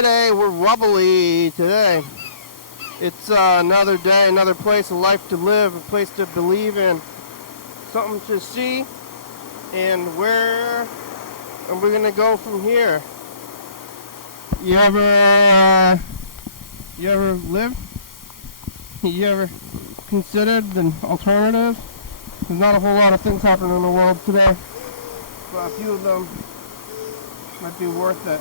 Friday. We're rubbly today. It's another day, another place, a life to live, a place to believe in, something to see, and where are we gonna go from here? You ever lived? You ever considered an alternative? There's not a whole lot of things happening in the world today, but a few of them might be worth it.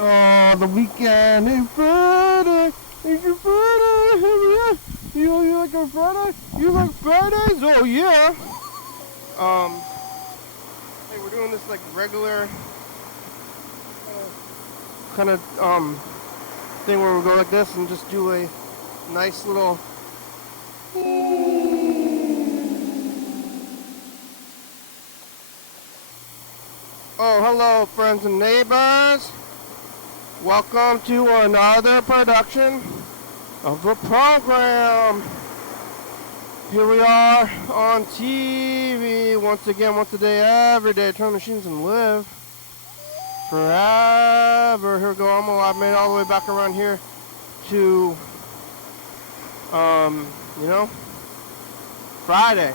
Oh, the weekend is Friday. It's your Friday. You like a Friday? You like Fridays? Oh yeah. Hey, we're doing this like regular kind of thing where we go like this and just do a nice little. Oh, hello, friends and neighbors. Welcome to another production of the program. Here we are on TV once again, once a day, every day. Turn machines and live forever. Here we go. I've made it all the way back around here to, Friday.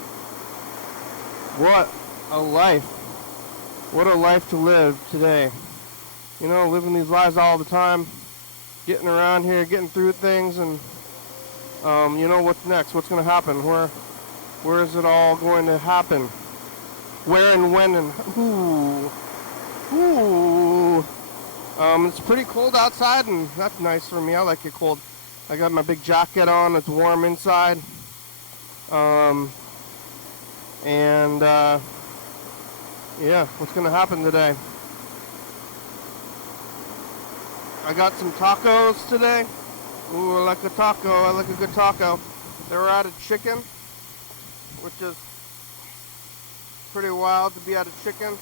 What a life. What a life to live today. You know, living these lives all the time, getting around here, getting through things, and what's next? What's going to happen? Where is it all going to happen? Where and when and who? It's pretty cold outside, and that's nice for me. I like it cold. I got my big jacket on. It's warm inside. Yeah, what's going to happen today? I got some tacos today. Ooh, I like a taco. I like a good taco. They were out of chicken, which is pretty wild to be out of chicken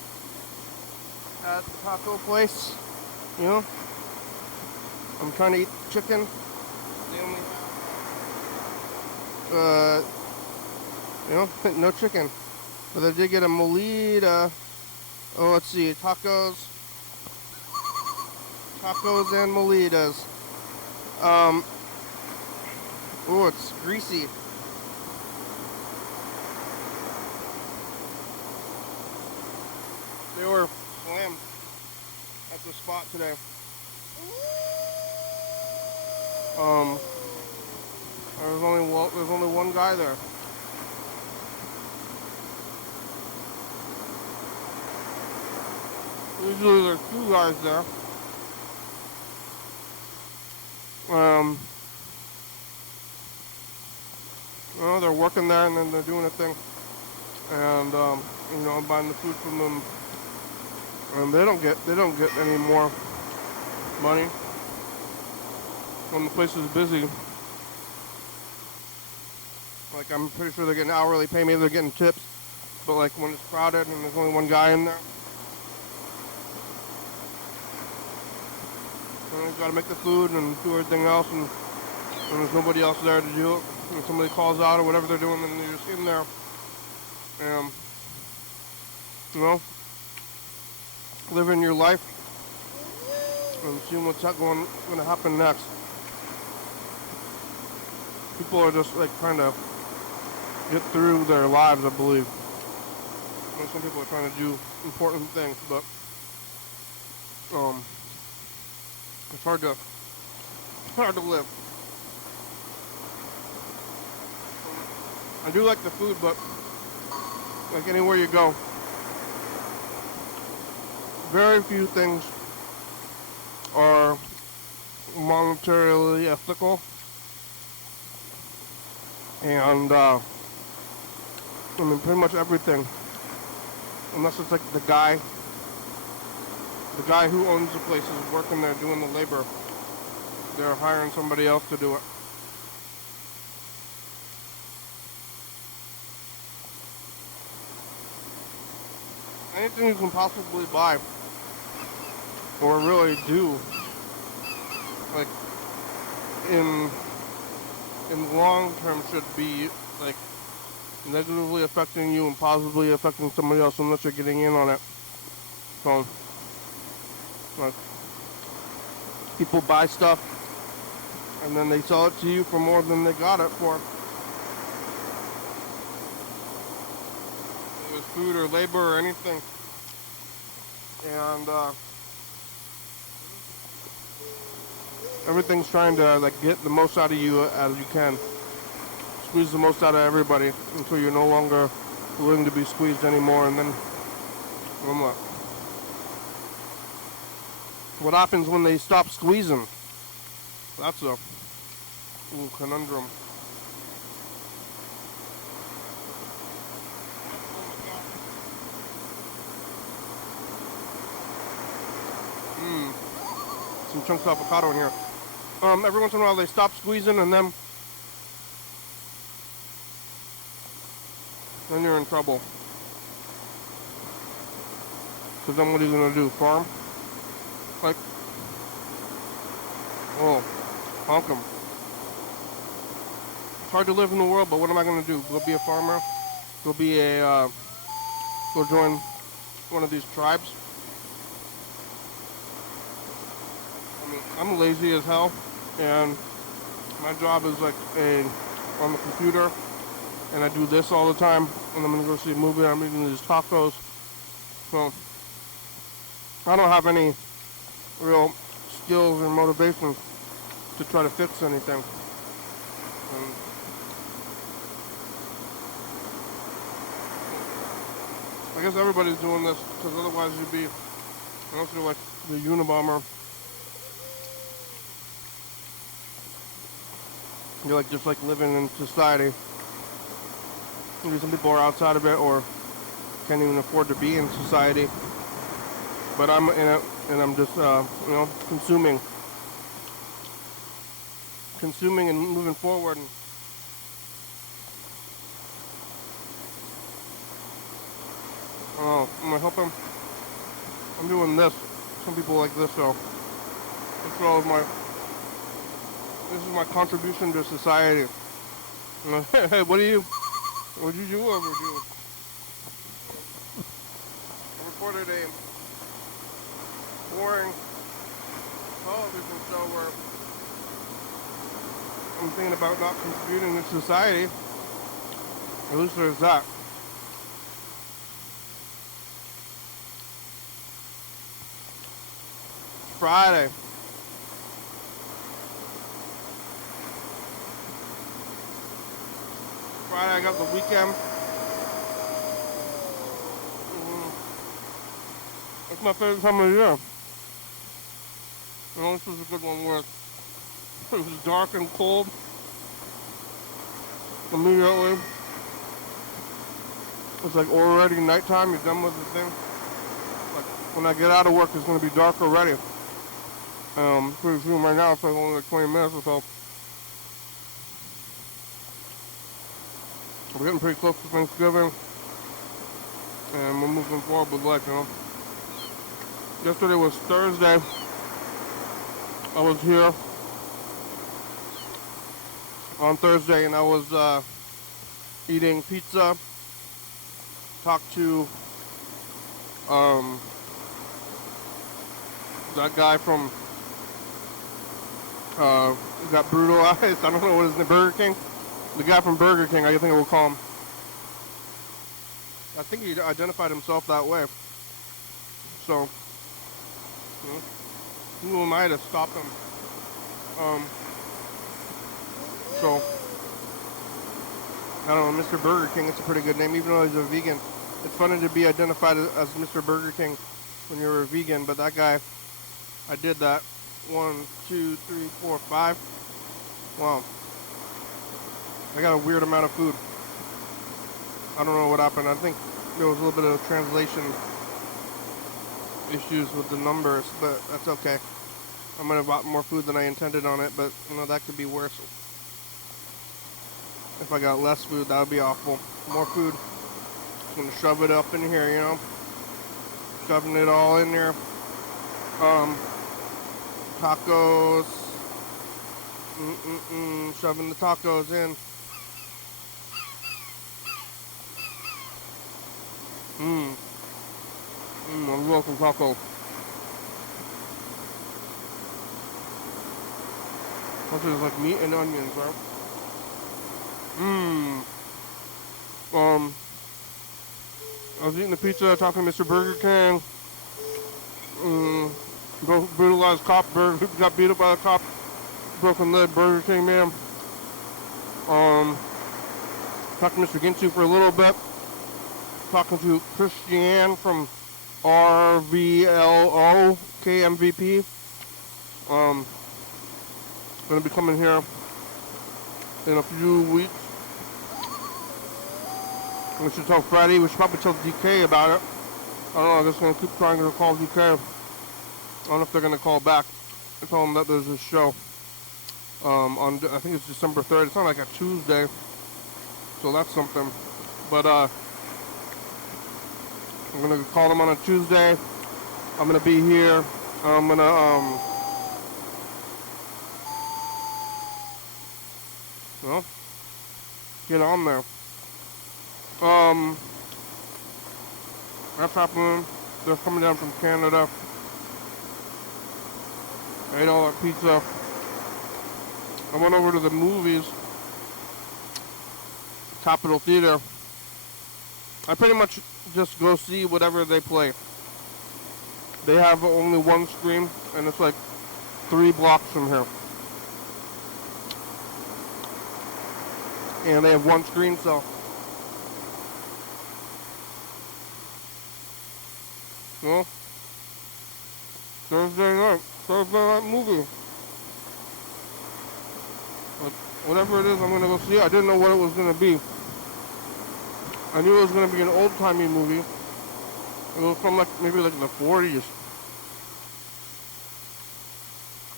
at the taco place. You know, I'm trying to eat chicken. They only no chicken. But I did get a molida. Oh, let's see, tacos and molitas. Oh, it's greasy. They were slammed at the spot today. There's only one guy there. Usually there's two guys there. They're working there and then they're doing a thing. And I'm buying the food from them. And they don't get any more money when the place is busy. Like, I'm pretty sure they're getting hourly pay, maybe they're getting tips. But like when it's crowded and there's only one guy in there, you gotta make the food and do everything else, and there's nobody else there to do it. And somebody calls out or whatever they're doing, then you're just in there, and living your life and seeing what's going to happen next. People are just like trying to get through their lives, I believe. Some people are trying to do important things, but it's hard to live. I do like the food, but like anywhere you go, very few things are monetarily ethical, and pretty much everything, unless it's like the guy who owns the place is working there doing the labor. They're hiring somebody else to do it. Anything you can possibly buy or really do, like in long term, should be like negatively affecting you and positively affecting somebody else unless you're getting in on it. So Like, people buy stuff and then they sell it to you for more than they got it for. It was food or labor or anything. And everything's trying to like get the most out of you as you can. Squeeze the most out of everybody until you're no longer willing to be squeezed anymore. And then what happens when they stop squeezing? That's a little conundrum. Some chunks of avocado in here. Every once in a while they stop squeezing and then you're in trouble. Because then what are you going to do? Farm? Like, oh, honk 'em. It's hard to live in the world, but what am I going to do? Go be a farmer? Go be go join one of these tribes? I mean, I'm lazy as hell, and my job is like on the computer, and I do this all the time, and I'm going to go see a movie, I'm eating these tacos. So, I don't have any real skills or motivation to try to fix anything. I guess everybody's doing this because otherwise you'd be, unless you're like the Unabomber, you're like just like living in society. Maybe some people are outside of it or can't even afford to be in society. But I'm in it, and I'm just, consuming and moving forward. And I'm hoping I'm doing this. Some people like this, so this is my contribution to society. Hey, what'd you do over here? I recorded a boring television show where I'm thinking about not contributing to society. At least there's that. Friday. Friday I got the weekend. It's my favorite time of the year. You know, this was a good one where it was dark and cold immediately. It's like already nighttime, you're done with the thing. Like when I get out of work it's gonna be dark already. Pretty soon right now it's like only like 20 minutes or so. We're getting pretty close to Thanksgiving and we're moving forward with life, you know. Yesterday was Thursday. I was here on Thursday and I was eating pizza. Talked to that guy from got brutalized. I don't know what his name, Burger King. The guy from Burger King, I think I will call him. I think he identified himself that way. So, who am I to stop him? So, I don't know, Mr. Burger King, it's a pretty good name, even though he's a vegan. It's funny to be identified as Mr. Burger King when you're a vegan, but that guy, I did that. 1, 2, 3, 4, 5. Wow. I got a weird amount of food. I don't know what happened. I think there was a little bit of translation issues with the numbers, but that's okay. I might have bought more food than I intended on it, but you know, that could be worse. If I got less food, that would be awful. More food. Just gonna shove it up in here, you know. Shoving it all in there. Tacos. Shoving the tacos in. I love some tacos. Also, there's like meat and onions, right? Um, I was eating the pizza, talking to Mr. Burger King. Brutalized cop, got beat up by a cop, broken leg, Burger King man. Talked to Mr. Ginsu for a little bit. Talking to Christiane from RVLO KMVP. Gonna be coming here in a few weeks. We should tell Freddie. We should probably tell DK about it. I don't know. I'm just gonna keep trying to call DK. I don't know if they're gonna call back and tell them that there's a show. On I think it's December 3rd. It's not like a Tuesday, so that's something. But I'm gonna call them on a Tuesday. I'm gonna be here. I'm gonna well, get on there. That's happening. They're coming down from Canada. I ate all that pizza. I went over to the movies, Capitol Theater. I pretty much just go see whatever they play. They have only one screen, and it's like 3 blocks from here. And they have one screen, so well, Thursday night movie. But whatever it is, I'm gonna go see it. I didn't know what it was gonna be. I knew it was gonna be an old-timey movie. It was from maybe like the 40s.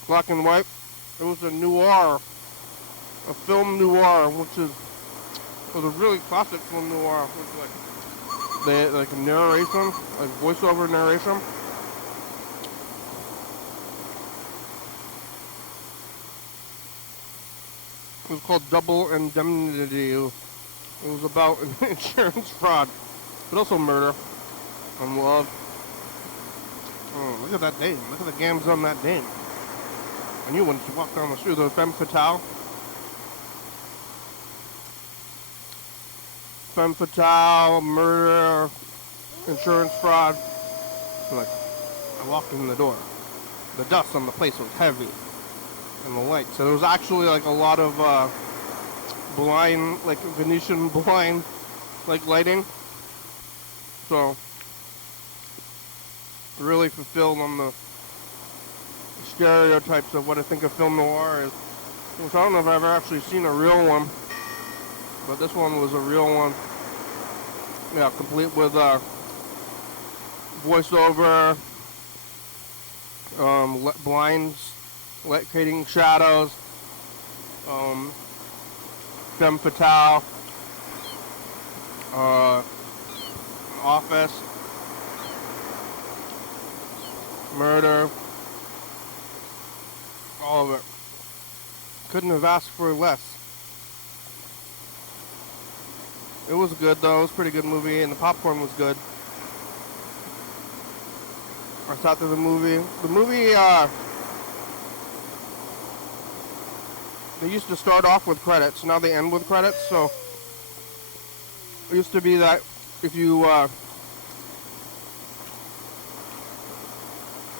Black and white. It was a noir. A film noir, which was a really classic film noir. They had like narration, like voiceover narration. It was called Double Indemnity. It was about insurance fraud, but also murder and love. Oh, look at that name. Look at the gams on that name. I knew when she walked down the street, the femme fatale. Femme fatale, murder, insurance fraud. So like, I walked in the door. The dust on the place was heavy. And the light. So there was actually like a lot of blind, like Venetian blind, like lighting. So really fulfilled on the stereotypes of what I think a film noir is. Which I don't know if I've ever actually seen a real one. But this one was a real one. Yeah, complete with voiceover, blinds, creating shadows, femme fatale, office, murder, all of it. Couldn't have asked for less. It was good though. It was a pretty good movie, and the popcorn was good. I sat through the movie. The movie, they used to start off with credits. Now they end with credits. So it used to be that if you have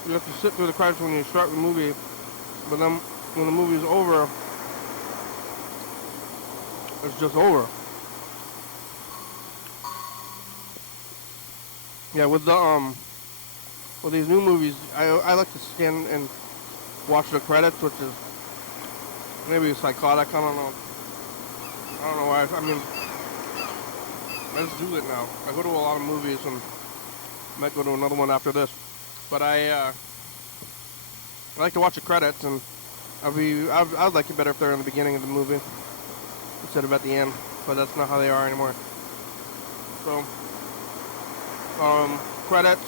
to sit through the credits when you start the movie, but then when the movie's over, it's just over. Yeah, with the with these new movies, I like to stand and watch the credits, which is maybe psychotic. I don't know. I don't know why. I mean, I just do it now. I go to a lot of movies and might go to another one after this, but I like to watch the credits, and I'd like it better if they're in the beginning of the movie instead of at the end. But that's not how they are anymore. So. Credits,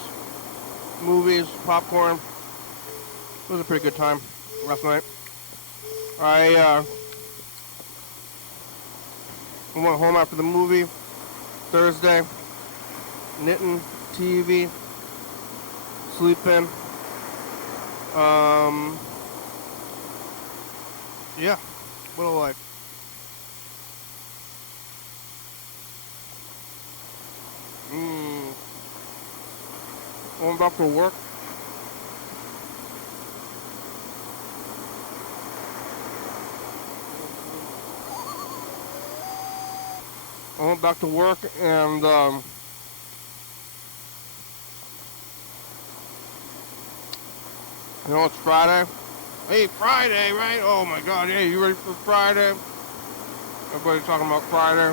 movies, popcorn. It was a pretty good time last night. I went home after the movie Thursday, knitting, TV, sleeping. Yeah, what a life. Going back to work. I went back to work and you know, it's Friday. Hey, Friday, right? Oh my God, hey, you ready for Friday? Everybody talking about Friday.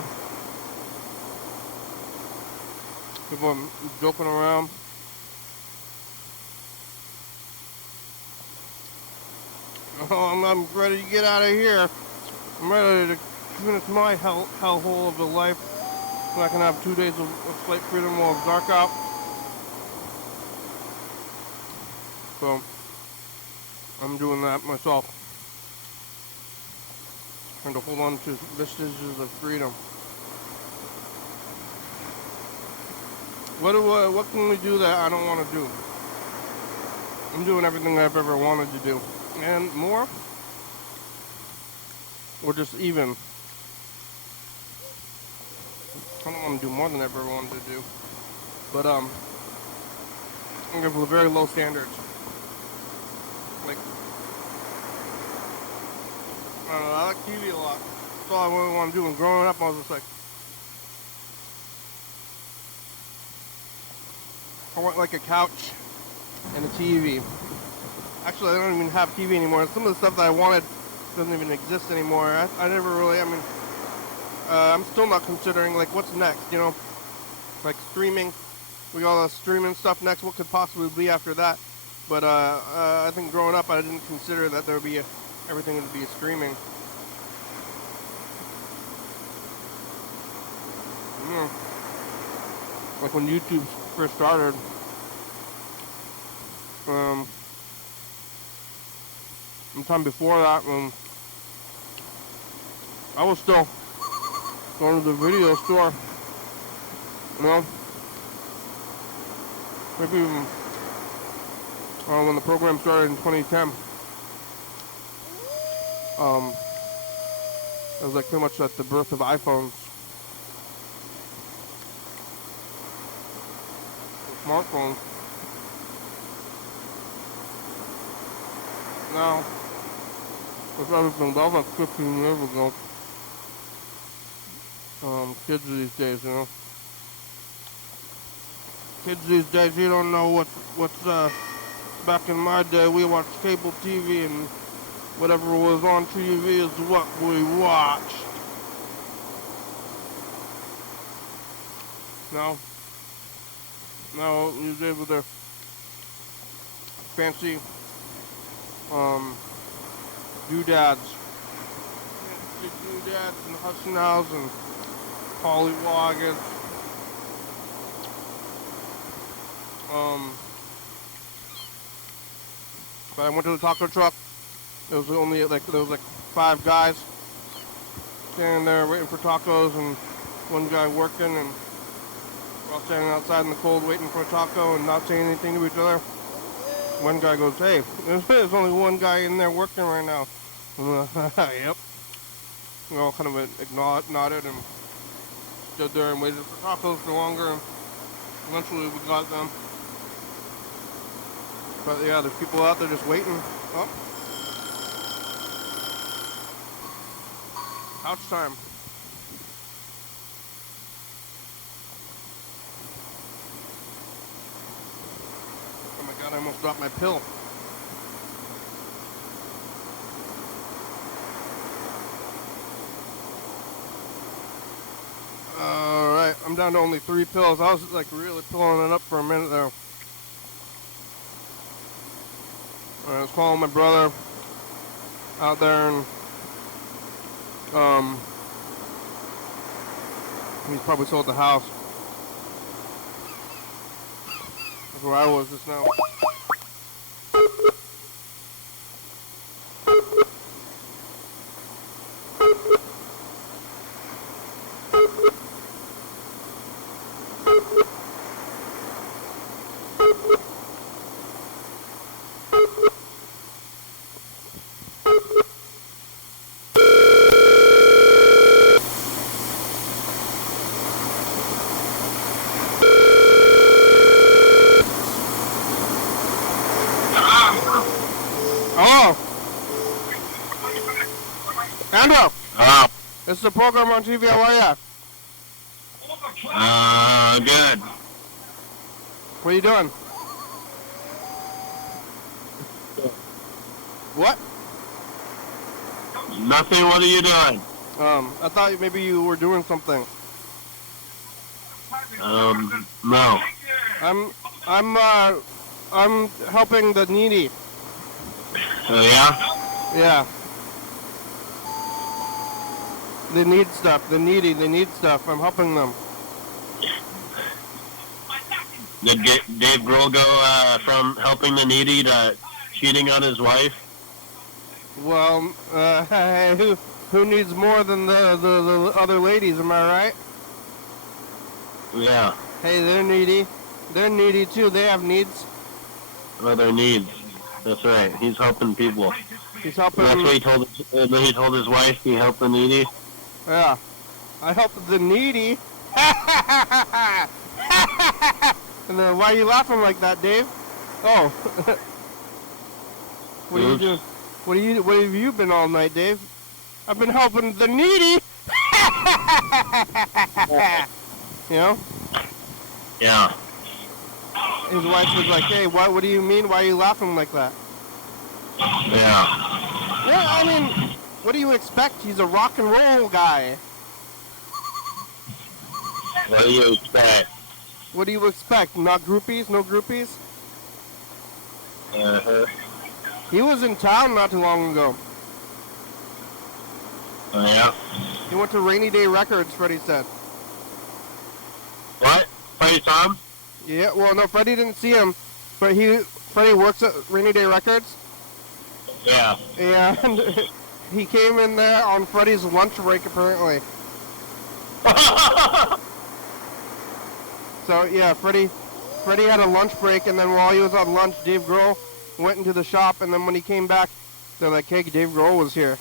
People joking around. Oh, I'm ready to get out of here. I'm ready to finish my hellhole of a life so I can have 2 days of flight freedom while it's dark out. So, I'm doing that myself. Trying to hold on to vestiges of freedom. What can we do that I don't want to do? I'm doing everything I've ever wanted to do. And more? Or just even? I don't want to do more than I've ever wanted to do. But, I'm going for very low standards. Like, I don't know, I like TV a lot. That's all I really want to do. And growing up, I was just like, I want like a couch and a TV. Actually, I don't even have TV anymore. Some of the stuff that I wanted doesn't even exist anymore. I never really, I'm still not considering like what's next, you know? Like streaming. We got all the streaming stuff next. What could possibly be after that? But I think growing up, I didn't consider that there would be everything would be streaming. Like when YouTube first started, sometime before that, when I was still going to the video store, you know, maybe even when the program started in 2010. It was like pretty much at the birth of iPhones. Smartphones. Now, it's everything. That was like 15 years ago. Kids these days, you know. Kids these days, you don't know what's back in my day, we watched cable TV and whatever was on TV is what we watched. Now these days with their fancy doodads. Fancy doodads and Husnaus and pollywoggers. But I went to the taco truck. There was like 5 guys standing there waiting for tacos and one guy working, and we're all standing outside in the cold waiting for a taco and not saying anything to each other. One guy goes, "Hey, there's only one guy in there working right now." Yep. We all kind of nodded and stood there and waited for tacos for longer. And eventually we got them. But yeah, there's people out there just waiting. Oh. Couch time. Oh my God, I almost dropped my pill. Alright, I'm down to only 3 pills. I was like really pulling it up for a minute there. I was calling my brother out there, and he's probably still at the house. That's where I was just now. This is a program on TV. How are ya? Good. What are you doing? What? Nothing. What are you doing? I thought maybe you were doing something. No. I'm helping the needy. Oh, yeah? Yeah. They need stuff. The needy. They need stuff. I'm helping them. Did Dave Grohl go from helping the needy to cheating on his wife? Well, who needs more than the other ladies? Am I right? Yeah. Hey, they're needy. They're needy too. They have needs. Other needs. That's right. He's helping people. He's helping. That's what he told his wife. He helped the needy. Yeah. I help the needy. And then why are you laughing like that, Dave? Oh. What are you doing? What have you been all night, Dave? I've been helping the needy. You know? Yeah. His wife was like, "Hey, what do you mean? Why are you laughing like that?" Yeah. Yeah, I mean, what do you expect? He's a rock and roll guy. What do you expect? What do you expect? Not groupies? No groupies? Uh-huh. He was in town not too long ago. Oh, yeah? He went to Rainy Day Records, Freddie said. What? Freddie saw him? Yeah, well, no, Freddie didn't see him, but Freddie works at Rainy Day Records. Yeah. And he came in there on Freddie's lunch break, apparently. So, yeah, Freddie had a lunch break, and then while he was on lunch, Dave Grohl went into the shop, and then when he came back, they're like, "Hey, Dave Grohl was here."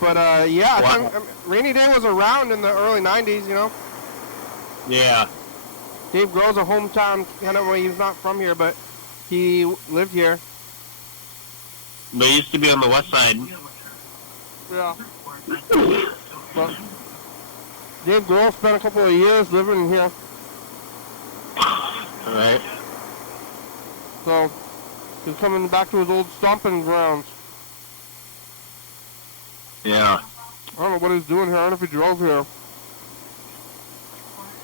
But, yeah, Wow. Rainy Day was around in the early 90s, you know? Yeah. Dave Grohl's a hometown, kind of, well, he's not from here, but he lived here. They used to be on the west side. Yeah. But Dave Grohl spent a couple of years living here. Alright. So he's coming back to his old stomping grounds. Yeah. I don't know what he's doing here. I don't know if he drove here.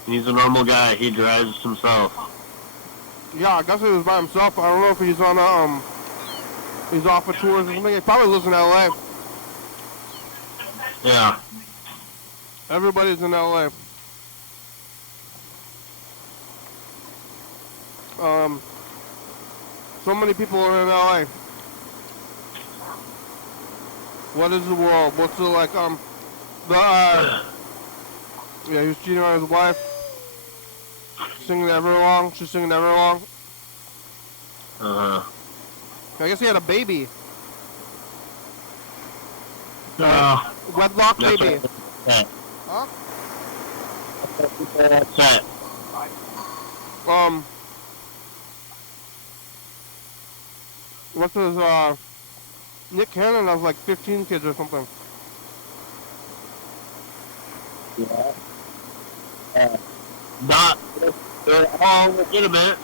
He's a normal guy. He drives himself. Yeah, I guess he was by himself. I don't know if he's on he's off of tours or something. He probably lives in LA. Yeah. Everybody's in LA. So many people are in LA. What is the world? What's it like? Yeah, he was cheating on his wife. Singing Everlong. She's singing Everlong. Uh-huh. I guess he had a baby. That's Wedlock baby. what Huh? That's it. What's his, Nick Cannon has like 15 kids or something. Yeah. They're all legitimate.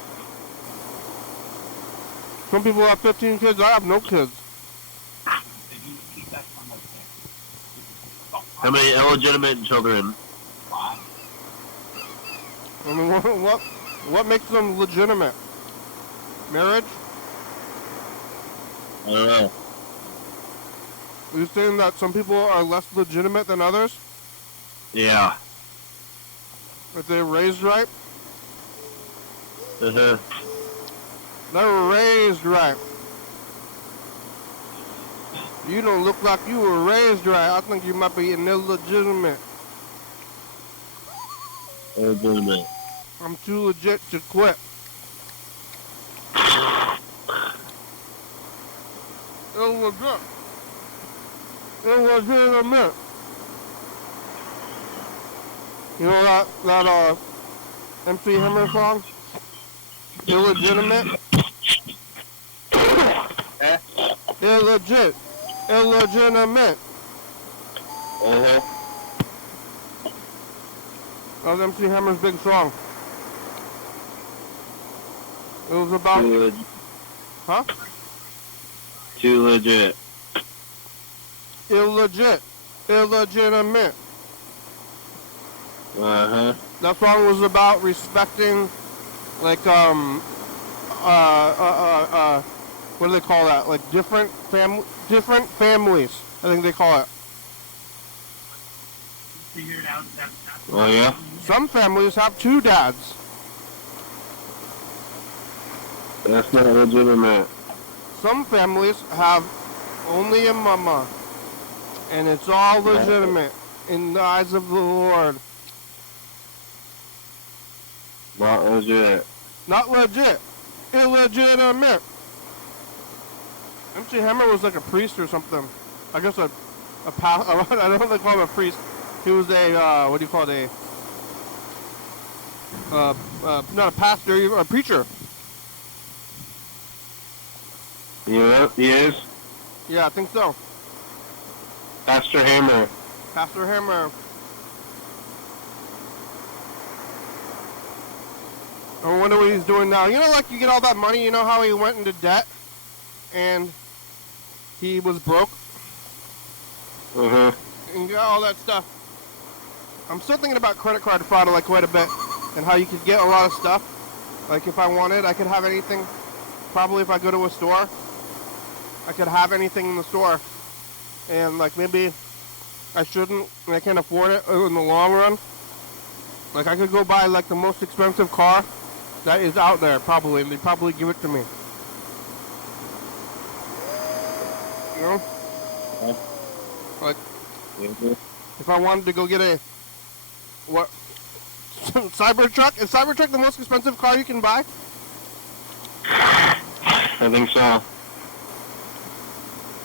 Some people have 15 kids. I have no kids. How many illegitimate children? I mean, what makes them legitimate? Marriage? I don't know. Are you saying that some people are less legitimate than others? Yeah. If they're raised right? Uh-huh. They're raised right. You don't look like you were raised right. I think you might be an illegitimate. Illegitimate. I'm too legit to quit. Illegit. Illegitimate. You know that MC Hammer song? Illegitimate? Illegit. Illegitimate. Uh-huh. That was MC Hammer's big song. It was about... Huh? Too legit. Illegit. Illegitimate. Uh-huh. That song was about respecting, like, what do they call that? Like, different families, I think they call it. Oh, yeah? Some families have 2 dads. That's not legitimate. Some families have only a mama. And it's all legitimate in the eyes of the Lord. Not legit. Not legit. Illegitimate. MC Hammer was like a priest or something. I guess I don't know if they call him a priest. He was a, what do you call it? Not a pastor, a preacher. Yeah, he is? Yeah, I think so. Pastor Hammer. Pastor Hammer. I wonder what he's doing now. You know, like, you get all that money, you know how he went into debt? And he was broke? Uh-huh. And got all that stuff. I'm still thinking about credit card fraud, like, quite a bit. And how you could get a lot of stuff. Like, if I wanted, I could have anything. Probably if I go to a store, I could have anything in the store. And, like, maybe I shouldn't, and I can't afford it in the long run. Like, I could go buy, like, the most expensive car that is out there, probably, and they'd probably give it to me. You know? Like, if I wanted to go get a, what, Cybertruck? Is Cybertruck the most expensive car you can buy? I think so.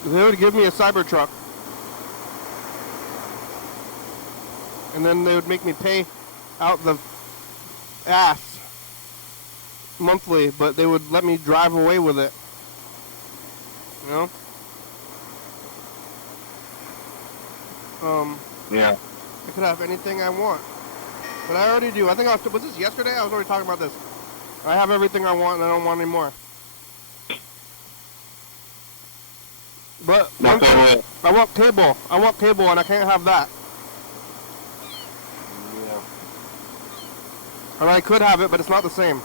They would give me a Cybertruck. And then they would make me pay out the ass monthly, but they would let me drive away with it. You know? Yeah. I could have anything I want. But I already do. I think was this yesterday? I was already talking about this. I have everything I want and I don't want any more. But one thing, I want cable. I want cable and I can't have that. Yeah. And I could have it, but it's not the same.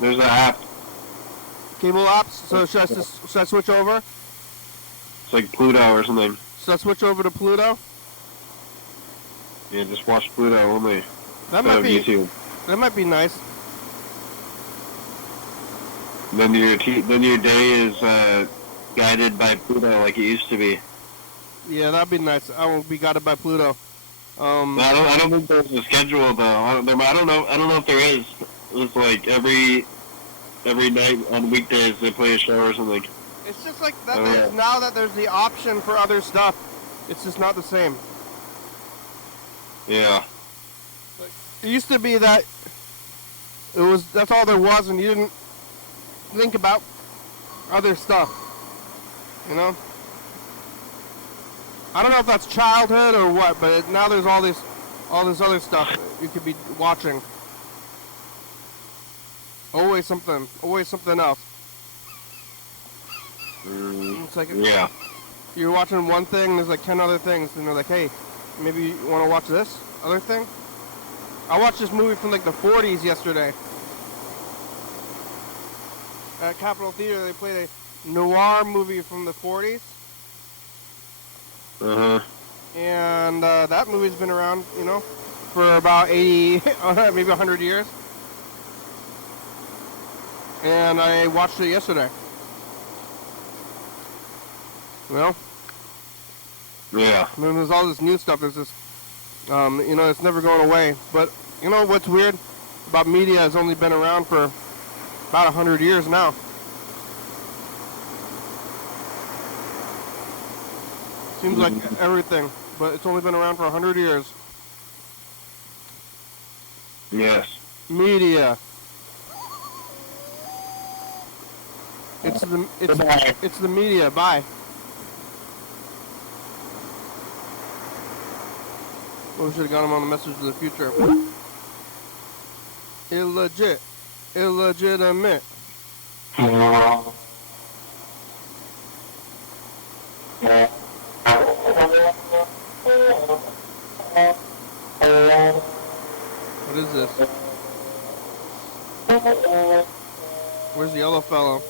There's an app. Cable apps? So should I switch over? It's like Pluto or something. Should I switch over to Pluto? Yeah, just watch Pluto only. That might be YouTube. That might be nice. Then your day is guided by Pluto like it used to be. Yeah, that'd be nice. I will be guided by Pluto. I don't think there's a schedule though. I don't know if there is. It's like every night on weekdays they play a show or something. It's just like that. Now that there's the option for other stuff, it's just not the same. Yeah. Like, it used to be that that's all there was, and you didn't think about other stuff. You know? I don't know if that's childhood or what, but now there's all this other stuff you could be watching. Always something else. It's like yeah. You're watching one thing, there's like 10 other things, and they're like, hey, maybe you want to watch this other thing? I watched this movie from like the 40s yesterday. At Capitol Theater, they played a noir movie from the 40s. Uh-huh. And that movie's been around, you know, for about 80, maybe 100 years. And I watched it yesterday. You know? Yeah. And then there's all this new stuff. There's this, you know, it's never going away. But, you know, what's weird about media has only been around for about 100 years now. Seems like everything, but it's only been around for 100 years. Yes. Media. It's the media. Bye. We should have got him on the message of the future. Illegitimate. What is this? Where's the yellow fellow?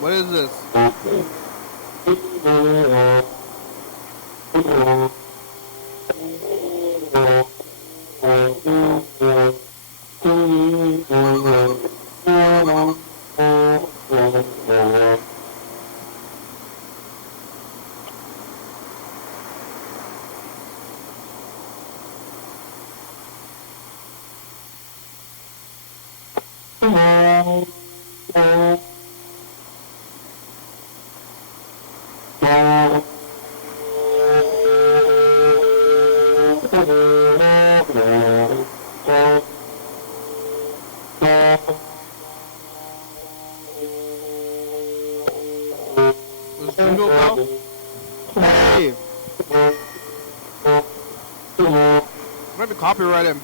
What is this? Was Jingle Bell? Hey! Might be copyrighted.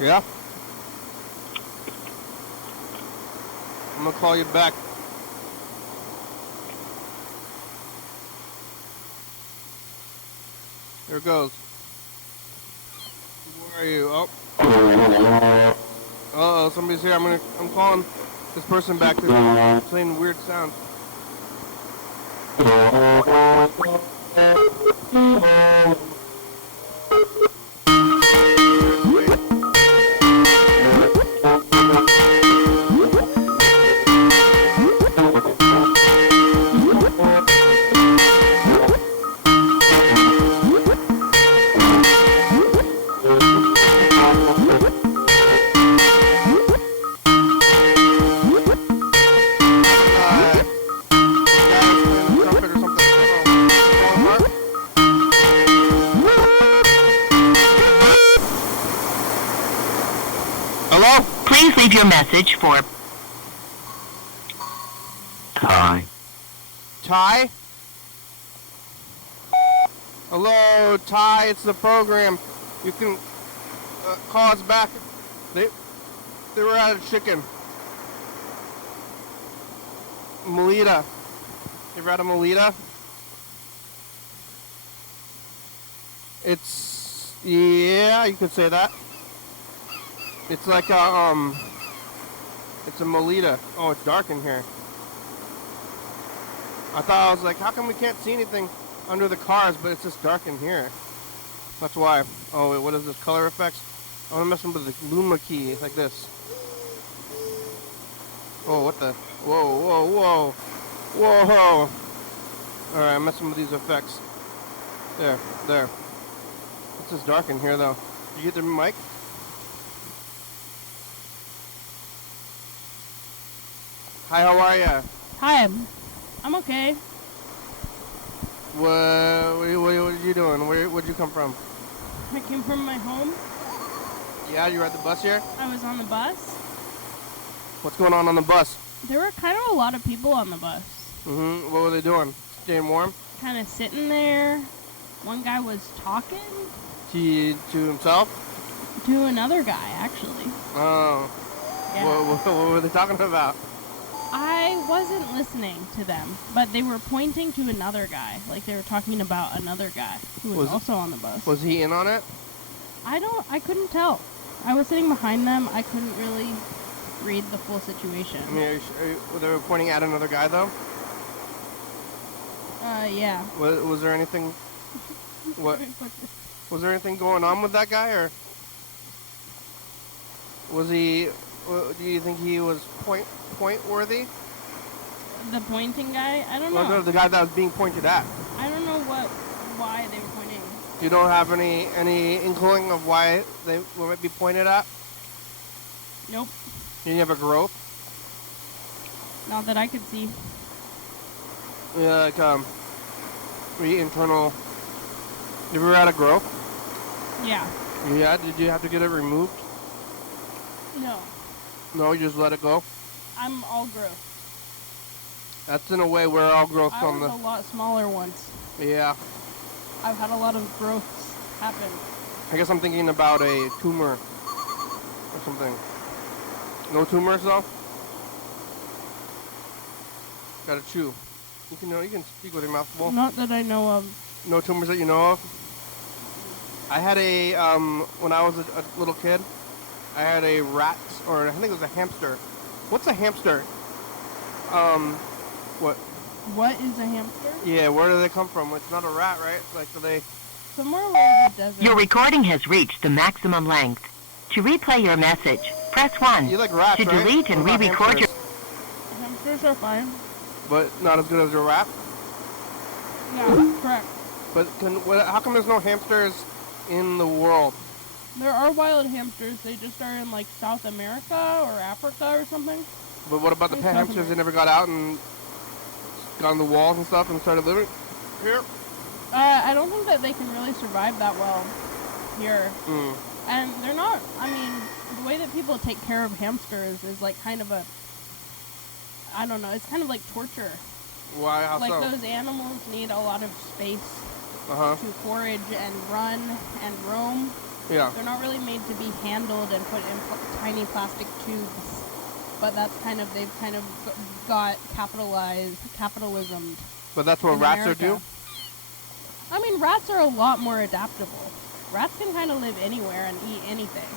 Yeah? I'm gonna call you back. Here it goes. Where are you? Oh. Uh-oh, somebody's here. I'm calling this person back. They're playing weird sounds. Hello? Please leave your message for Hi. Ty? Hello, Ty, it's the program. You can call us back. They were out of chicken. Melita. You ever had a Melita? It's, yeah, you could say that. It's like a, it's a Melita. Oh, it's dark in here. I thought, I was like, how come we can't see anything under the cars, but it's just dark in here? That's why. Oh, wait, what is this? Color effects? I want to mess with the Luma key, like this. Oh, what the? Whoa, whoa, whoa. Whoa. Alright, I'm messing with these effects. There. It's just dark in here, though. Did you get the mic? Hi, how are ya? Hi, I'm okay. What are you doing? Where'd you come from? I came from my home. Yeah, you ride the bus here? I was on the bus. What's going on the bus? There were kind of a lot of people on the bus. Mm-hmm. What were they doing? Staying warm? Kind of sitting there. One guy was talking. To himself? To another guy, actually. Oh. Yeah. What were they talking about? I wasn't listening to them, but they were pointing to another guy. Like they were talking about another guy who was also on the bus. Was he in on it? I couldn't tell. I was sitting behind them. I couldn't really read the full situation. I mean, they were pointing at another guy, though? Yeah. Was there anything... What? Was there anything going on with that guy, or... Was he... Do you think he was point worthy? The pointing guy? I don't know. Or no, the guy that was being pointed at? I don't know why they were pointing. You don't have any inkling of why they might be pointed at? Nope. You have a growth? Not that I could see. Yeah, like internal. You ever had a growth? Yeah. Yeah. Did you have to get it removed? No. No, you just let it go. I'm all growth. That's in a way where all growth I from was a lot smaller once. Yeah. I've had a lot of growths happen. I guess I'm thinking about a tumor or something. No tumors though. Gotta chew. You can speak with your mouth full. Not that I know of. No tumors that you know of. I had a when I was a little kid, I had a rat, or I think it was a hamster. What's a hamster? What? What is a hamster? Yeah, where do they come from? It's not a rat, right? Like, do they? Somewhere around the desert. Your recording has reached the maximum length. To replay your message, press 1. You like rats, To right? delete and What about re-record your... hamsters? Hamsters are fine. But not as good as a rat? Yeah, correct. But how come there's no hamsters in the world? There are wild hamsters. They just are in like South America or Africa or something. But what about the pet hamsters? They never got out and got on the walls and stuff and started living here? I don't think that they can really survive that well here. Mm. And they're not, I mean, the way that people take care of hamsters is like kind of I don't know, it's kind of like torture. Why? How like so? Those animals need a lot of space Uh-huh. to forage and run and roam. Yeah. They're not really made to be handled and put in tiny plastic tubes. But they've kind of got capitalism. But that's what rats are do? I mean, rats are a lot more adaptable. Rats can kind of live anywhere and eat anything.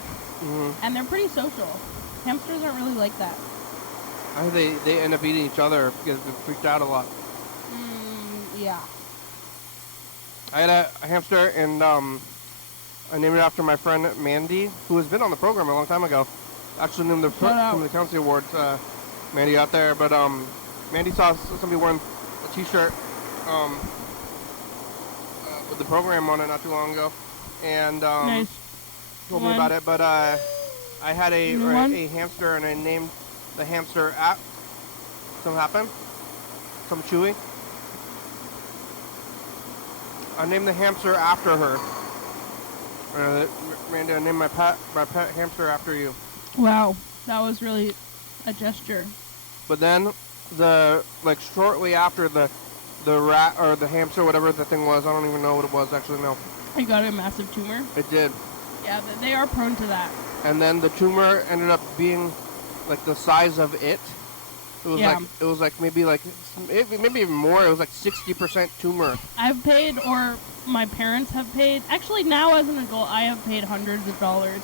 Mm-hmm. And they're pretty social. Hamsters aren't really like that. I think they end up eating each other because they're freaked out a lot. Yeah. I had a hamster, and I named it after my friend Mandy, who has been on the program a long time ago. Actually named from the County Awards, Mandy out there. But Mandy saw somebody wearing a T-shirt with the program on it not too long ago, and Nice. told me about it. But I had a hamster, and I named the hamster at something happened. Some chewing. I named the hamster after her. Randy, I named my pet hamster after you. Wow. That was really a gesture. But then, shortly after the rat or the hamster, whatever the thing was, I don't even know what it was actually. No. You got a massive tumor? It did. Yeah, they are prone to that. And then the tumor ended up being like the size of it. It was maybe even more. It was like 60% tumor. I've paid, or my parents have paid. Actually, now as an adult, I have paid hundreds of dollars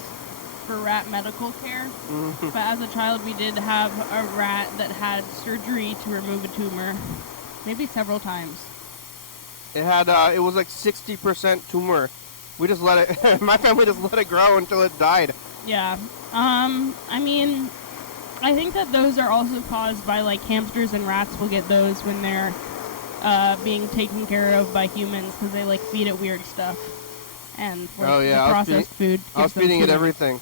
for rat medical care. Mm-hmm. But as a child, we did have a rat that had surgery to remove a tumor, maybe several times. It had it was like 60% tumor. We just let it. My family just let it grow until it died. Yeah. I mean, I think that those are also caused by like hamsters and rats will get those when they're being taken care of by humans because they like feed it weird stuff and the processed food. I was feeding it everything.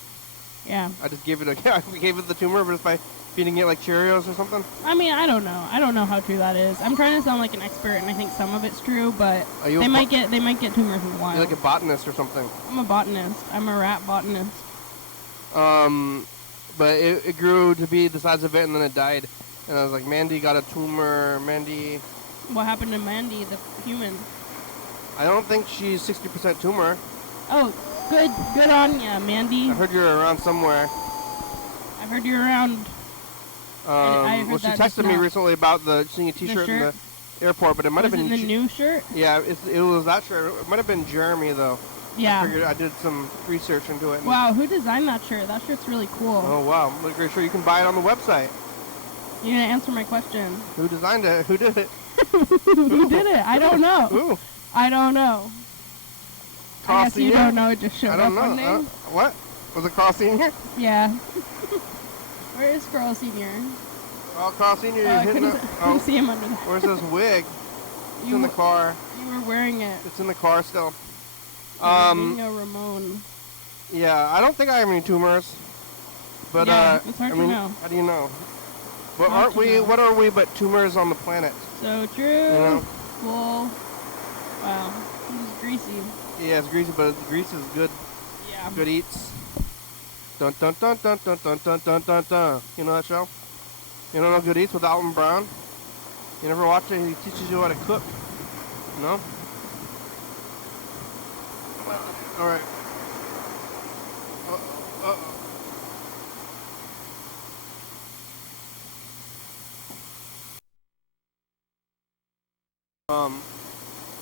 Yeah. I just gave it the tumor just by feeding it like Cheerios or something. I mean, I don't know. I don't know how true that is. I'm trying to sound like an expert, and I think some of it's true, but they might get tumors in the wild. You're like a botanist or something. I'm a botanist. I'm a rat botanist. But it grew to be the size of it, and then it died. And I was like, Mandy got a tumor. Mandy. What happened to Mandy, the human? I don't think she's 60% tumor. Oh, Good on ya, Mandy. I heard you're around somewhere. I've heard you're around. I heard Well, she that just texted me now. recently about seeing a T-shirt in shirt? the airport, but it might have Was been it the new shirt? Yeah, it was that shirt. It might have been Jeremy though. Yeah. I did some research into it. Wow, who designed that shirt? That shirt's really cool. Oh wow, look great shirt. You can buy it on the website. You didn't answer my question. Who designed it? Who did it? Who did it? I don't know. Who? I don't know. I guess you don't know. It just showed I don't up know. one day. What? Was it Carl Senior? Yeah. Where is Carl Senior? Oh, Carl Senior, I you're hitting couldn't see him under that. Where's this wig? It's in the You- car. You were wearing it. It's in the car still. Being a Ramon. Yeah, I don't think I have any tumors. But Yeah, it's hard I to mean, know. how do you know? But Hard aren't to we? know. What are we but tumors on the planet? So true. know? Cool. Wow. This is greasy. Yeah, it's greasy, but grease is good. Yeah. Good eats. Dun dun dun dun dun dun dun dun dun dun. You know that show? You don't know Good Eats with Alton Brown? You never watch it? He teaches you how to cook. No? All right.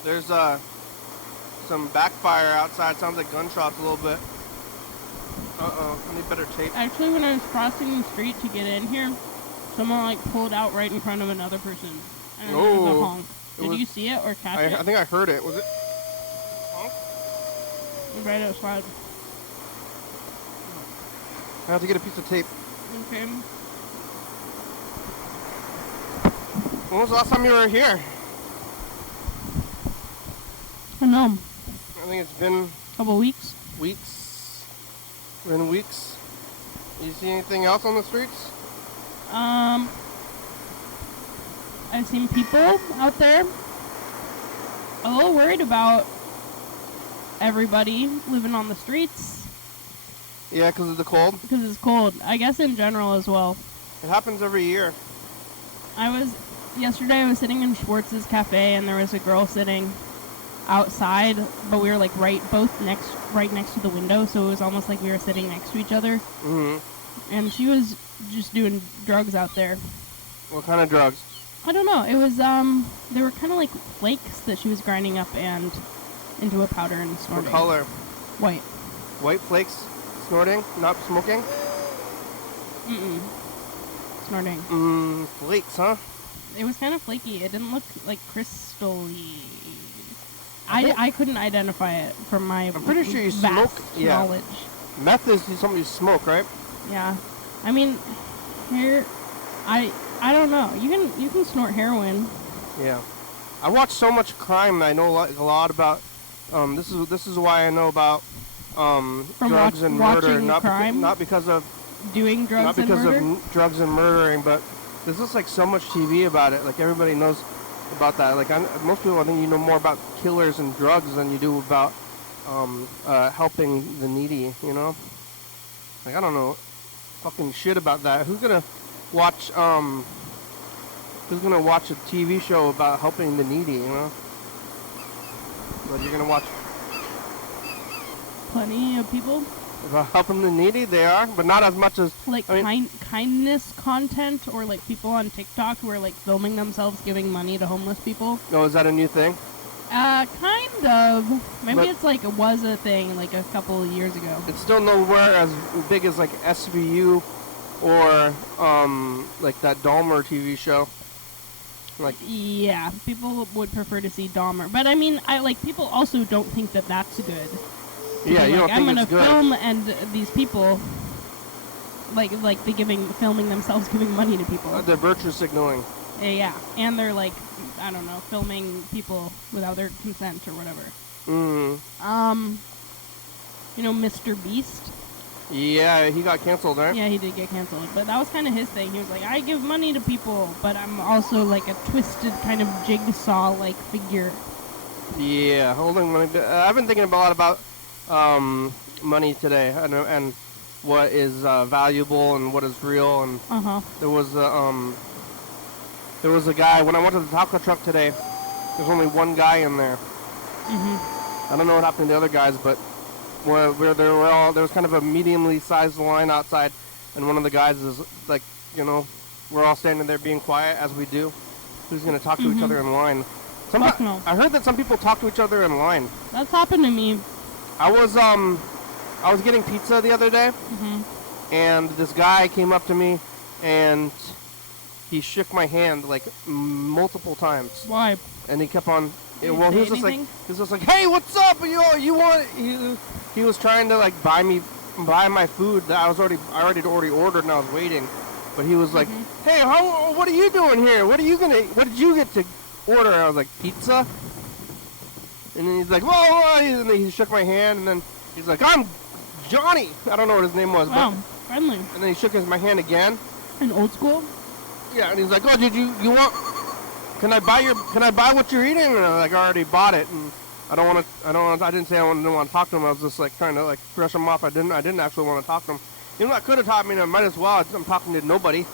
There's some backfire outside. Sounds like gunshots a little bit. I need better tape. Actually, when I was crossing the street to get in here, someone like pulled out right in front of another person. And it was a Oh. honk. Did you see it or catch I it? think I heard it. Was it? Honk? It was right outside. I have to get a piece of tape. Okay. When was the last time you were here? I know. I think it's been Couple weeks. weeks. Been weeks. You see anything else on the streets? I've seen people out there a little worried about everybody living on the streets Yeah, because of the cold. because it's cold. I guess in general as well. It happens every year. Yesterday I was sitting in Schwartz's cafe and there was a girl sitting outside, but we were like right next to the window, so it was almost like we were sitting next to each other. Mm-hmm. And she was just doing drugs out there. What kind of drugs? I don't know. It was they were kind of like flakes that she was grinding up and into a powder and snorting. What color? White. White flakes? Snorting? Not smoking? Snorting. Flakes, huh? It was kind of flaky. It didn't look like crystal-y. I couldn't identify it from my I'm pretty sure you vast smoke. Yeah. knowledge. Meth is something you smoke, right? Yeah. I mean, here, I don't know. You can snort heroin. Yeah. I watch so much crime that I know a lot about. This is why I know about drugs and murder. Watching crime? Not because of Doing drugs not and because murder? of drugs and murdering, but there's just like so much TV about it. Like everybody knows about that. Like most people, I think you know more about killers and drugs than you do about helping the needy. You know, like I don't know fucking shit about that. Who's gonna watch a TV show about helping the needy? You know, but you're gonna watch Plenty of people. about helping the needy. They are, but not as much as Like I mean, kindness content, or like people on TikTok who are like filming themselves giving money to homeless people. Oh, is that a new thing? Kind of. Maybe But- it's like it was a thing like a couple of years ago. It's still nowhere as big as like SVU or like that Dahmer TV show. Like Yeah, people would prefer to see Dahmer, but I mean, people also don't think that that's good. yeah, you Like, don't I'm think gonna it's good. film and these people, like filming themselves giving money to people. They're virtue signaling. Yeah, and they're like, I don't know, filming people without their consent or whatever. You know, Mr. Beast. Yeah, he got canceled, right? Yeah, he did get canceled, but that was kind of his thing. He was like, I give money to people, but I'm also like a twisted kind of jigsaw-like figure. Yeah, holding money. I've been thinking a lot about money today, and what is valuable and what is real. And there was a guy when I went to the taco truck today. There's only one guy in there. I don't know what happened to the other guys, but where there was kind of a mediumly sized line outside, and one of the guys is like, we're all standing there being quiet as we do. Who's gonna talk to each other in line? No. I heard that some people talk to each other in line. That's happened to me. I was getting pizza the other day, and this guy came up to me, and he shook my hand like multiple times. Why? And he kept on. Did Well, he he say was anything? just like, hey, what's up? You want? He was trying to like buy my food that I already ordered and I was waiting, but he was like, hey, what are you doing here? What did you get to order? I was like, pizza. And then he's like, whoa, and then he shook my hand, and then he's like, I'm Johnny. I don't know what his name was, Wow, but friendly. and then he shook my hand again. In old school? Yeah, and he's like, oh, you want? Can I buy what you're eating? And I already bought it, and I didn't say I didn't want to talk to him. I was just like trying to like brush him off. I didn't actually want to talk to him. I could have taught me, and I might as well. I'm talking to nobody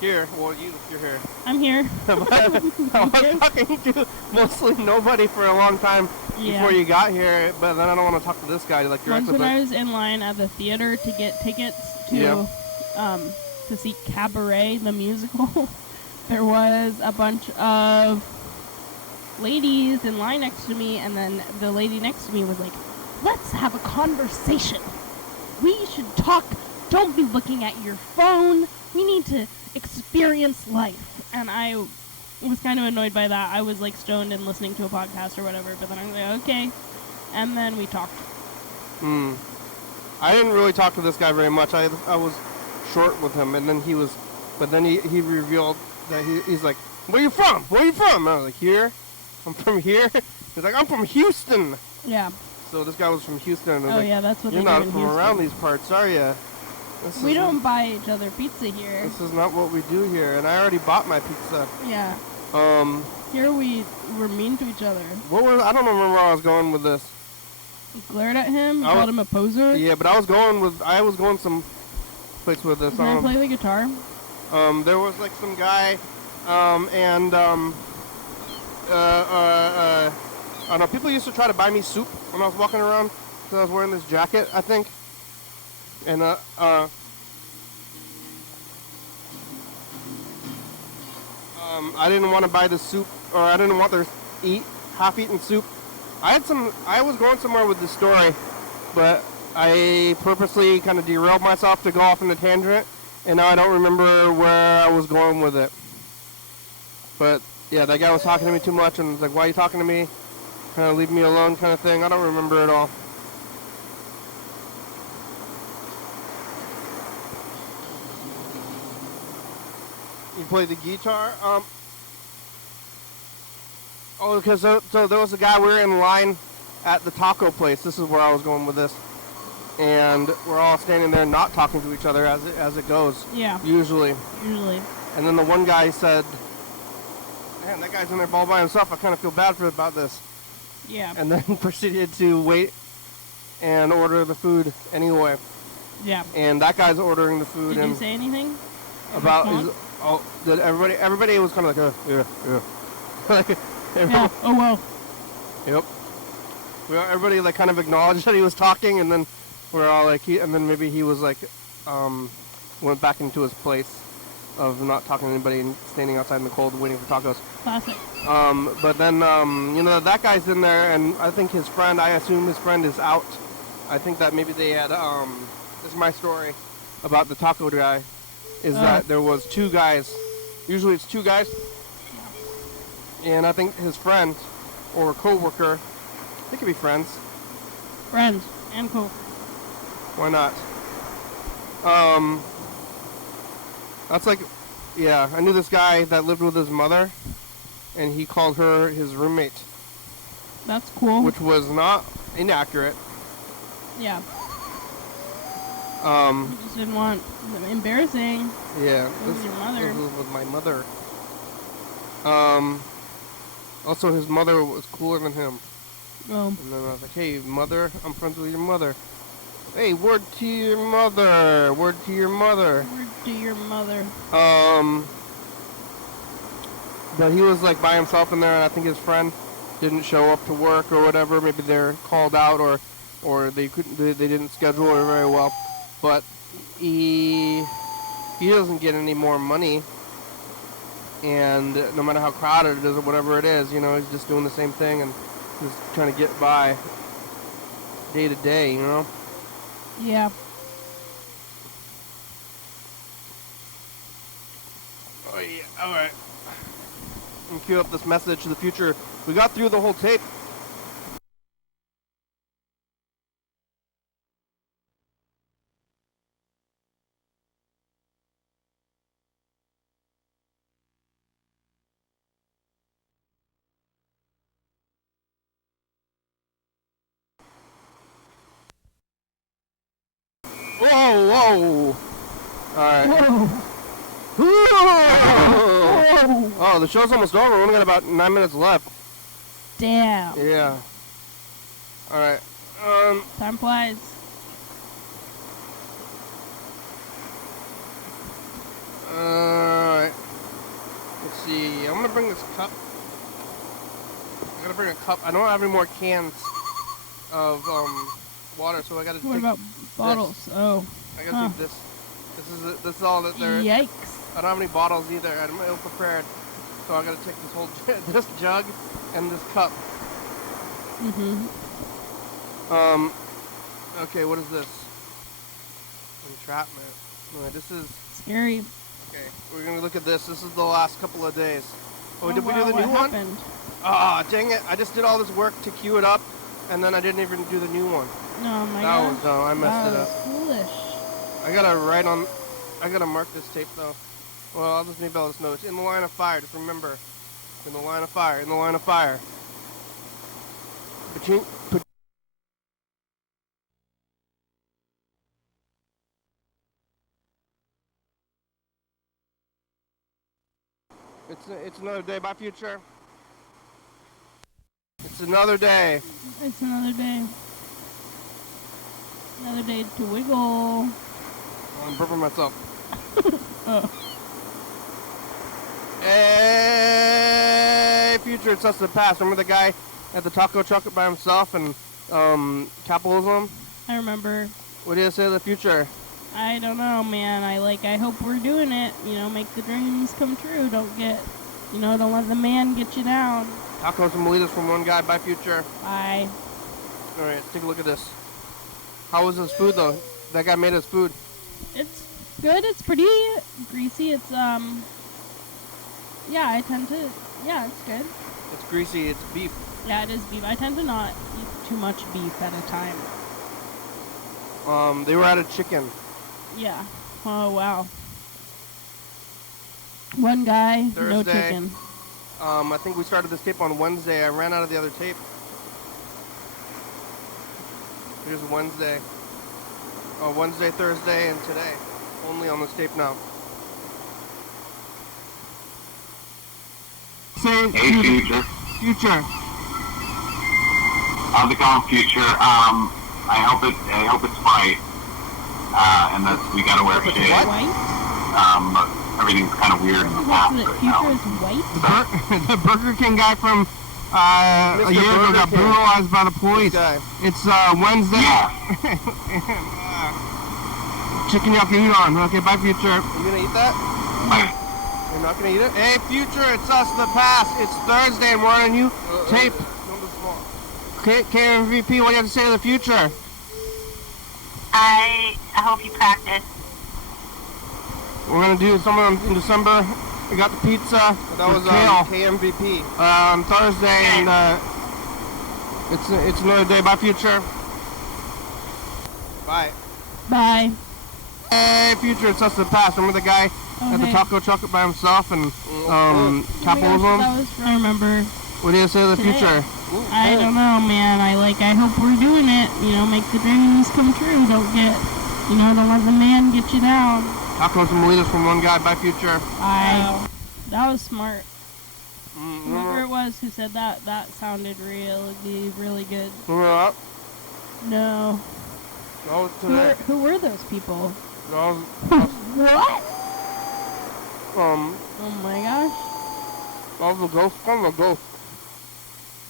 here. Well, you're here. I'm here. I was talking to mostly nobody for a long time before you got here, but then I don't want to talk to this guy like Once directly. when I was in line at the theater to get tickets to see Cabaret, the musical, there was a bunch of ladies in line next to me, and then the lady next to me was like, let's have a conversation. We should talk. Don't be looking at your phone. We need to experience life. And I was kind of annoyed by that. I was like stoned and listening to a podcast or whatever, but then I was like, okay. And then we talked. I didn't really talk to this guy very much. I was short with him, and then he revealed that he's like, where you from? Where you from? And I was like, here. I'm from here. He's like, I'm from Houston. Yeah. So this guy was from Houston. And I was like, yeah, that's what you're they do not in from Houston. around these parts, are you? We don't buy each other pizza here. This is not what we do here, and I already bought my pizza. Yeah. Here we're mean to each other. I don't remember where I was going with this. You glared at him, called him a poser. Yeah, but I was going some place with this. Can I play the guitar? There was like some guy, and I don't know. People used to try to buy me soup when I was walking around because I was wearing this jacket, I think. And I didn't want to buy the soup, or I didn't want their half-eaten soup. I was going somewhere with this story, but I purposely kind of derailed myself to go off in a tangent, and now I don't remember where I was going with it. But yeah, that guy was talking to me too much, and was like, "Why are you talking to me? Kind of leave me alone," kind of thing. I don't remember it all. You play the guitar? Because so there was a guy, we were in line at the taco place. This is where I was going with this. And we're all standing there not talking to each other as it goes. Yeah. Usually. And then the one guy said, man, that guy's in there all by himself. I kind of feel bad about this. Yeah. And then proceeded to wait and order the food anyway. Yeah. And that guy's ordering the food. Did you say anything? Did everybody was kind of like, yeah. Like, yeah. Oh, well. Yep. Everybody like kind of acknowledged that he was talking, and then we're all like, and then maybe he was like, went back into his place of not talking to anybody and standing outside in the cold waiting for tacos. Classic. But then, that guy's in there, and I think I assume his friend is out. I think that maybe they had, this is my story about the taco guy, is that there was two guys. Usually it's two guys. And I think his friend or co-worker, they could be friends. Friends and co. Why not? That's like, yeah, I knew this guy that lived with his mother, and he called her his roommate. That's cool. Which was not inaccurate. Yeah. You just didn't want embarrassing. Yeah. This was your mother. This was with my mother. Also, his mother was cooler than him. Oh. And then I was like, hey, mother, I'm friends with your mother. Hey, word to your mother. Word to your mother. Word to your mother. But he was like by himself in there, and I think his friend didn't show up to work or whatever. Maybe they're called out, or or they couldn't. They didn't schedule her very well. But he doesn't get any more money. And no matter how crowded it is or whatever it is, he's just doing the same thing and just trying to get by day to day, Yeah. Oh yeah, all right. I'm cue up this message to the future. We got through the whole tape. Whoa, whoa. All right. Whoa. Oh, the show's almost over. We only got about 9 minutes left. Damn. Yeah. All right. Time flies. All right. Let's see. I'm gonna bring this cup. I gotta bring a cup. I don't have any more cans of water, so I gotta. What take about bottles? this. Oh. I gotta take this. This is all that there is. Yikes. I don't have any bottles either. I'm ill prepared, so I gotta take this whole this jug and this cup. Mhm. Okay, what is this? Entrapment. No, this is Scary. okay. We're gonna look at this. This is the last couple of days. Oh, did we do wow, the new what one? happened? Ah, dang it! I just did all this work to queue it up, and then I didn't even do the new one. Oh my That god. was dumb. I messed it up. Foolish. I gotta mark this tape though. Well, I'll just maybe I'll just know it's in the line of fire. Just remember, in the line of fire. In the line of fire. It's another day. Bye, future. It's another day. It's another day. Another day to wiggle. I'm burping myself. Oh. Hey, future, it's us in the past. Remember the guy at the taco truck by himself and capitalism? I remember. What do you say to the future? I don't know, man. I hope we're doing it. Make the dreams come true. Don't let the man get you down. Tacos and molitas from one guy. Bye, future. Bye. All right, take a look at this. How was his food though? That guy made his food. It's good. It's pretty greasy. It's yeah, it's good. It's greasy. It's beef. Yeah, it is beef. I tend to not eat too much beef at a time. They were out of chicken. Yeah. Oh, wow. One guy, no Thursday. chicken. I think we started this tape on Wednesday. I ran out of the other tape. Here's Wednesday. Wednesday, Thursday, and today. Only on this tape now. Say Hey, future. Future. How's it going, future? I hope it's white. And that we gotta wear shades. White? Everything's kind of weird in the past What's it? right Future now. is white? The Burger King guy from a year ago got brutalized by the police. It's Wednesday. Yeah. Chicken you can eat on. Okay, bye, future. You gonna eat that? Bye. You're not gonna eat it? Hey, future, it's us, the past. It's Thursday, and we're on a new tape. Okay, KMVP, what do you have to say to the future? I hope you practice. We're gonna do something in December. We got the pizza. That was KMVP on Thursday, and it's another day. Bye, future. Bye. Bye. Hey, future, it's us, the past. Remember the guy at the taco truck by himself and capitalism? I remember. What do you say to the future? I don't know, man. I hope we're doing it. Make the dreams come true. Don't let the man get you down. Tacos and molitas from one guy. Bye, future. Wow. That was smart. Whoever it was who said that sounded really good. Remember that? No. That was today. Who were those people? That was, What? oh my gosh. that was a ghost. Kind of a ghost.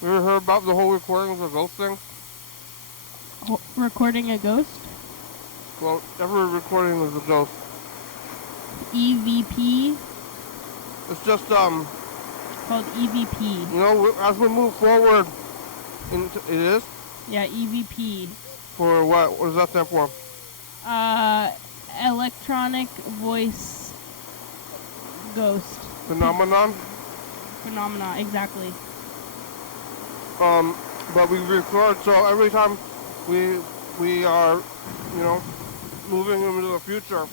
You ever heard about the whole recording of the ghost thing? Recording a ghost? Well, every recording is a ghost. EVP? It's just, It's called EVP. you know, as we move forward, it is? Yeah, EVP. For what? What does that stand for? Electronic voice ghost. Phenomenon? Phenomena, exactly. But we record, so every time we are, you know, moving into the future,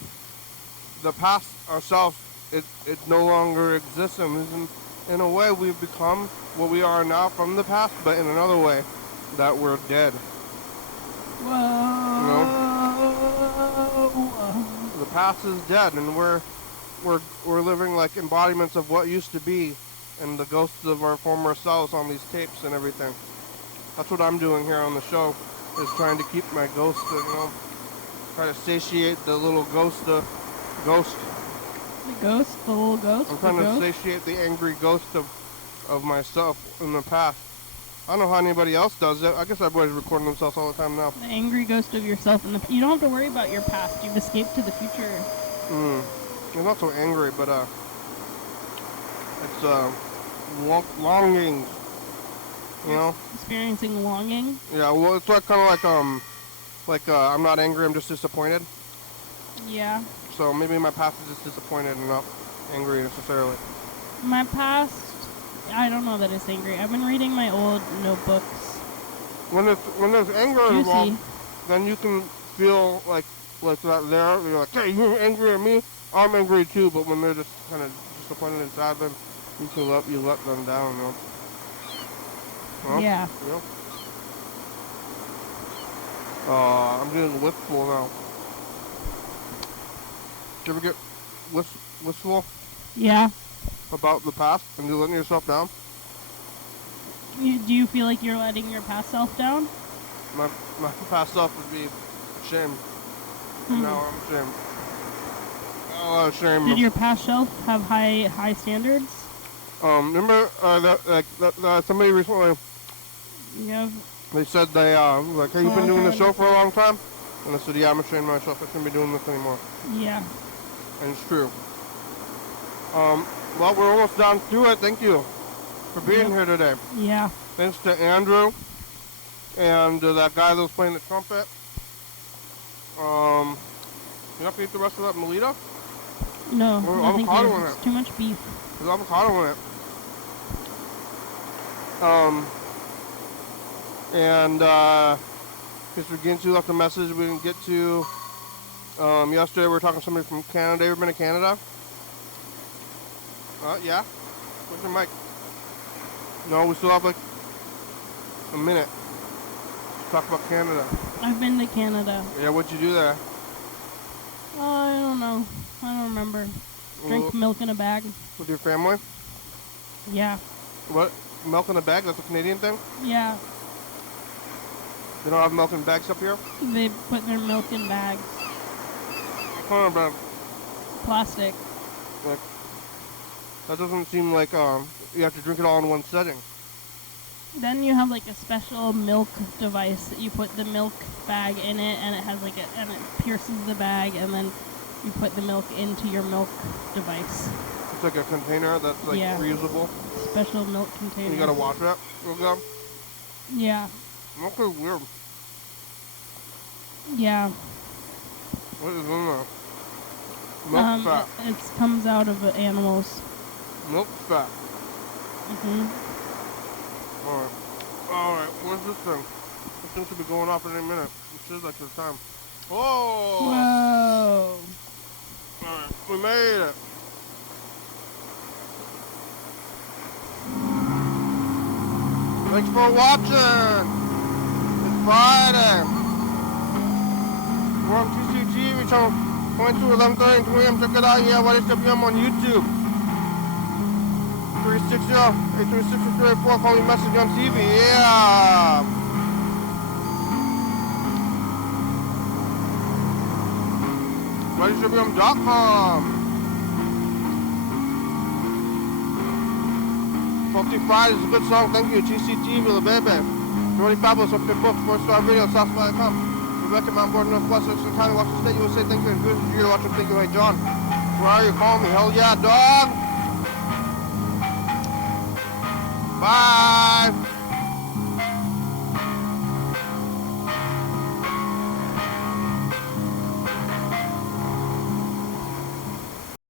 the past ourselves, it no longer exists, and in a way we've become what we are now from the past, but in another way, that we're dead. Whoa. You know? The past is dead, and we're living like embodiments of what used to be, and the ghosts of our former selves on these tapes and everything. That's what I'm doing here on the show, is trying to keep my ghost, you know, try to satiate the little ghost. The ghost? The little ghost? I'm trying to satiate the angry ghost of myself in the past. I don't know how anybody else does it. I guess everybody's recording themselves all the time now. The angry ghost of yourself. You don't have to worry about your past. You've escaped to the future. I'm not so angry, but it's longing. You know? Experiencing longing? Yeah, well, it's like kind of like I'm not angry, I'm just disappointed. Yeah. So maybe my past is just disappointed and not angry necessarily. My past, I don't know that it's angry. I've been reading my old notebooks. When there's anger involved, then you can feel like that there. You're like, hey, you're angry at me. I'm angry too. But when they're just kind of disappointed and sad, then you let them down. You know? Well, Yeah. You know? I'm getting wistful now. Do you ever get wistful? Yeah. About the past and you're letting yourself down? Do you feel like you're letting your past self down? My past self would be ashamed. Now I'm ashamed. Oh, ashamed. Did your past self have high standards? Remember that somebody recently? Yeah. They said they like, hey, you've been doing the show for a long time, and I said, yeah, I'm ashamed of myself. I shouldn't be doing this anymore. Yeah. And it's true. Well, we're almost done through it. Thank you for being here today. Yeah. Thanks to Andrew and that guy that was playing the trumpet. You have to eat the rest of that Melita? No, There's I think avocado in it's it. too much beef. There's avocado in it. And Mr. Ginsu left a message we didn't get to. Yesterday we were talking to somebody from Canada. You ever been to Canada? Yeah. Where's your mic? No, we still have like a minute to talk about Canada. I've been to Canada. Yeah, what'd you do there? I don't know. I don't remember. Drink milk in a bag. With your family? Yeah. What? Milk in a bag? That's a Canadian thing? Yeah. They don't have milk in bags up here? They put their milk in bags. What kind of bag? Plastic. Like, that doesn't seem like you have to drink it all in one setting. Then you have like a special milk device that you put the milk bag in it, and it has like and it pierces the bag, and then you put the milk into your milk device. It's like a container that's like reusable. Special milk container. And you gotta wash it real good. Yeah. Milk is weird. Yeah. What is in there? Milk fat. It comes out of animals. Milk fat. Mhm. Alright, where's this thing? This thing should be going off in any minute. It says like this time. Whoa! Whoa! Alright, we made it. Thanks for watching. It's Friday. We're on TCTV channel 22, 11:30, 2 a.m. Check it out. Yeah, YDHWM on YouTube. 360-836-384. Call me message on TV. Yeah. YDHWM.com. Salty Friday is a good song. Thank you. TCTV, little baby. Brody Fabulous up in books, 4-star video, Southside.com. Rebecca Mount Board, Northwest Thurston County, Washington State, USA. Thank you. Good year watching. Thank you. Hey, John. Where are you? Call me. Hell yeah, dog. Bye.